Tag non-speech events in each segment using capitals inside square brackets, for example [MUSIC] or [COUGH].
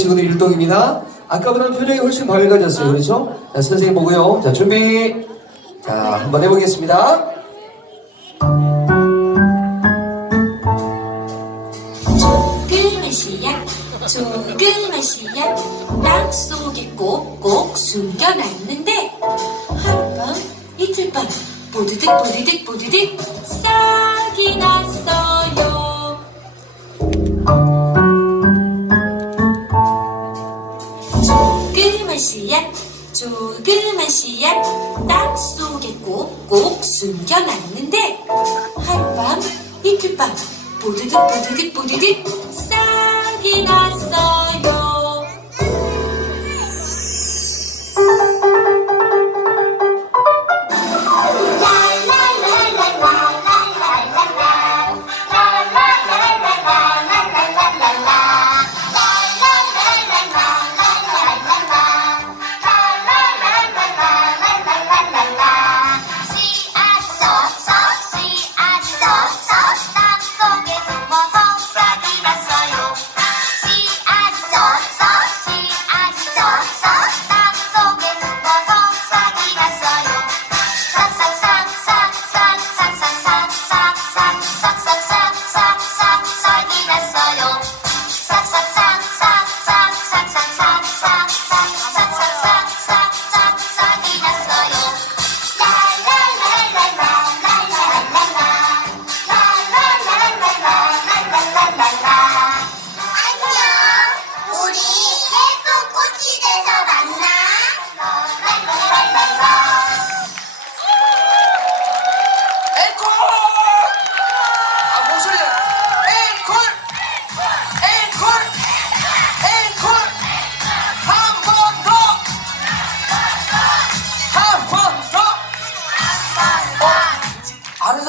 친구들 율동입니다. 아까보다는 표정이 훨씬 밝아졌어요. 그렇죠? 자, 선생님 보고요. 자, 준비. 자, 한번 해보겠습니다. 조금은 씨앗 조금은 씨앗 땅 속에 꼭꼭 숨겨놨는데 하룻밤 이틀밤 보드득 보드득 보드득 싹이 났어 씨앗 조금은 씨앗 땅 속에 꼭꼭 숨겨놨는데 하룻밤 이틀밤 보드득 보드득 보드득 싹이 났어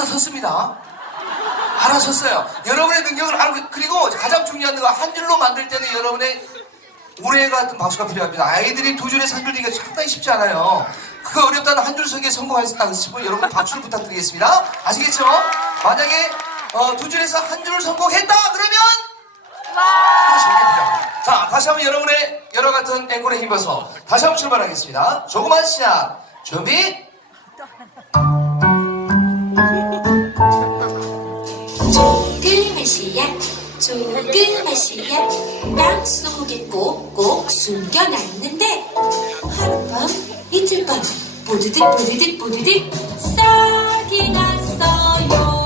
어, 알아서 섰습니다. 알아서 섰어요. 여러분의 능력을 알고, 그리고 가장 중요한 건한 줄로 만들 때는 여러분의 우레 같은 박수가 필요합니다. 아이들이 두 줄에 한 줄이기가 상당히 쉽지 않아요. 그 어렵다는 한 줄 서기에 성공하셨다고 싶으면 여러분 박수를 부탁드리겠습니다. 아시겠죠? 만약에 어, 두 줄에서 한 줄 성공했다 그러면 하시면 됩니다. 자, 다시 한번 여러분의 여러 같은 앵콜에 힘입어서 다시 한번 출발하겠습니다. 조그만 시작. 준비. 조금은 씨앗 땅 속에 꼭꼭 숨겨놨는데 하룻밤 이틀밤 보드득 보드득 보드득 싹이 났어요.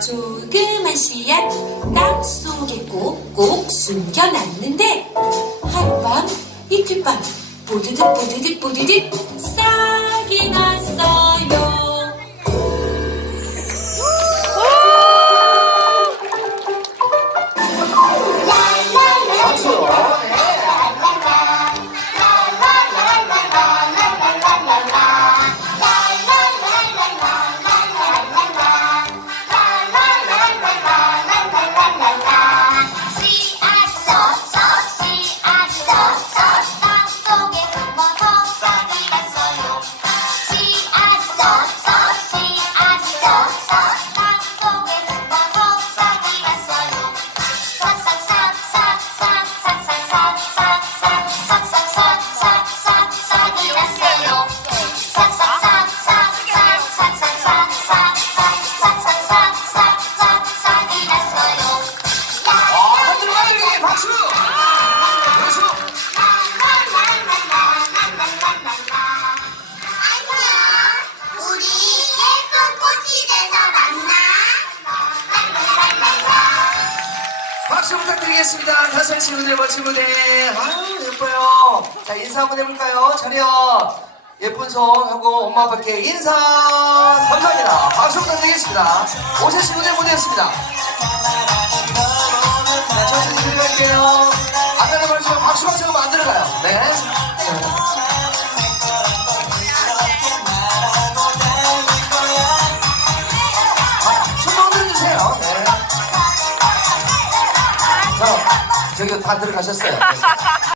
조금은 씨앗 땅 속에 꼭꼭 숨겨놨는데 하룻밤 이틀밤 보드득 보드득 보드득 싹 부탁드리겠습니다. 다섯 친구들 멋진 무대. 아유, 예뻐요. 자, 인사 한번 해볼까요? 차렷. 예쁜 손 하고 엄마 아빠께 인사. 감사합니다. 박수 부탁드리겠습니다. 오세 친구들 무대였습니다. 저, 저기 다 들어가셨어요. 네. [LAUGHS]